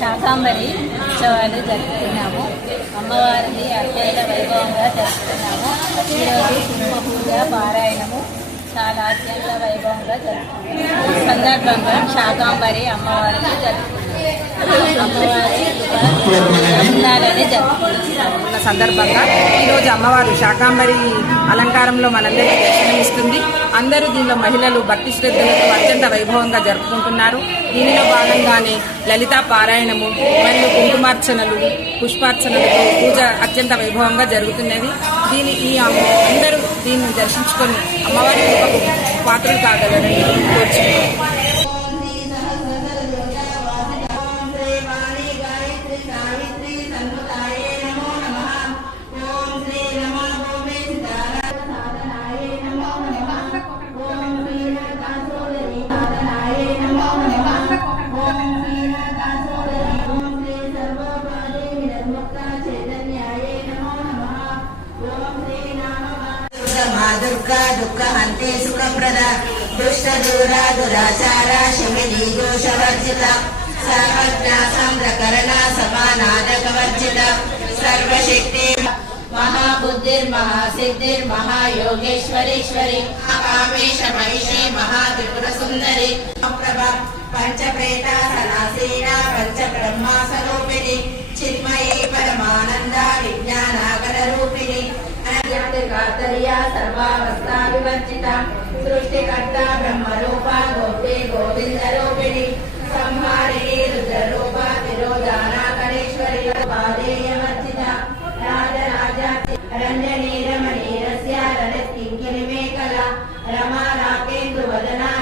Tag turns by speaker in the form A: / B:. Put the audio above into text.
A: శాకాంబరి ఉత్సవాలు జరుపుకున్నాము. అమ్మవారిని అత్యంత వైభవంగా జరుపుకున్నాము. ఈరోజు సింహపూజ పారాయణము చాలా అత్యంత వైభవంగా జరుపుకున్నాము. సందర్భంగా శాకాంబరి అమ్మవారిని జరుపుకున్నాము. అమ్మవారి కృప ఉండాలని
B: ఉన్న సందర్భంగా ఈరోజు అమ్మవారు శాకాంబరి అలంకారంలో మనందరికీ దర్శనమిస్తుంది. అందరూ దీనిలో మహిళలు భక్తి శ్రద్ధలతో అత్యంత వైభవంగా జరుపుకుంటున్నారు. దీనిలో భాగంగానే లలిత పారాయణము మరియు కుంకుమార్చనలు పుష్పార్చనలతో పూజ అత్యంత వైభవంగా జరుగుతున్నది. దీని ఈ అమ్మ- అందరూ దీన్ని దర్శించుకొని అమ్మవారి పాత్రలు కాగలని కోరుచున్నాను.
C: మా దుర్గ దుఃఖ హంతే సుఖప్రద దుష్ట దూరా దురాచార శమిని దోషవర్జిత సర్వజ్ఞ సంద్రకరణ సమానాదకవర్జిత సర్వశక్తి మహాబుద్ధిర్మహాసిద్ధిర్మహాయోగేశ్వరీశ్వరి కామేశ మహిషి మహాత్రిపుర సుందరి ప్రభ పంచప్రేత సనాసీన పంచ मातर्या सर्वावस्था विवर्जिता सृष्टिकर्ता ब्रह्मरूपा गोप्ते गोविन्दरूपिणि संहारिणी रुद्ररूपा तिरोधाना कणेश्वरी पादेयवर्जिता राजराजा रञ्जनी रमणीरस्या रणस्किङ्किनि मे कला रमा राकेन्दुवदना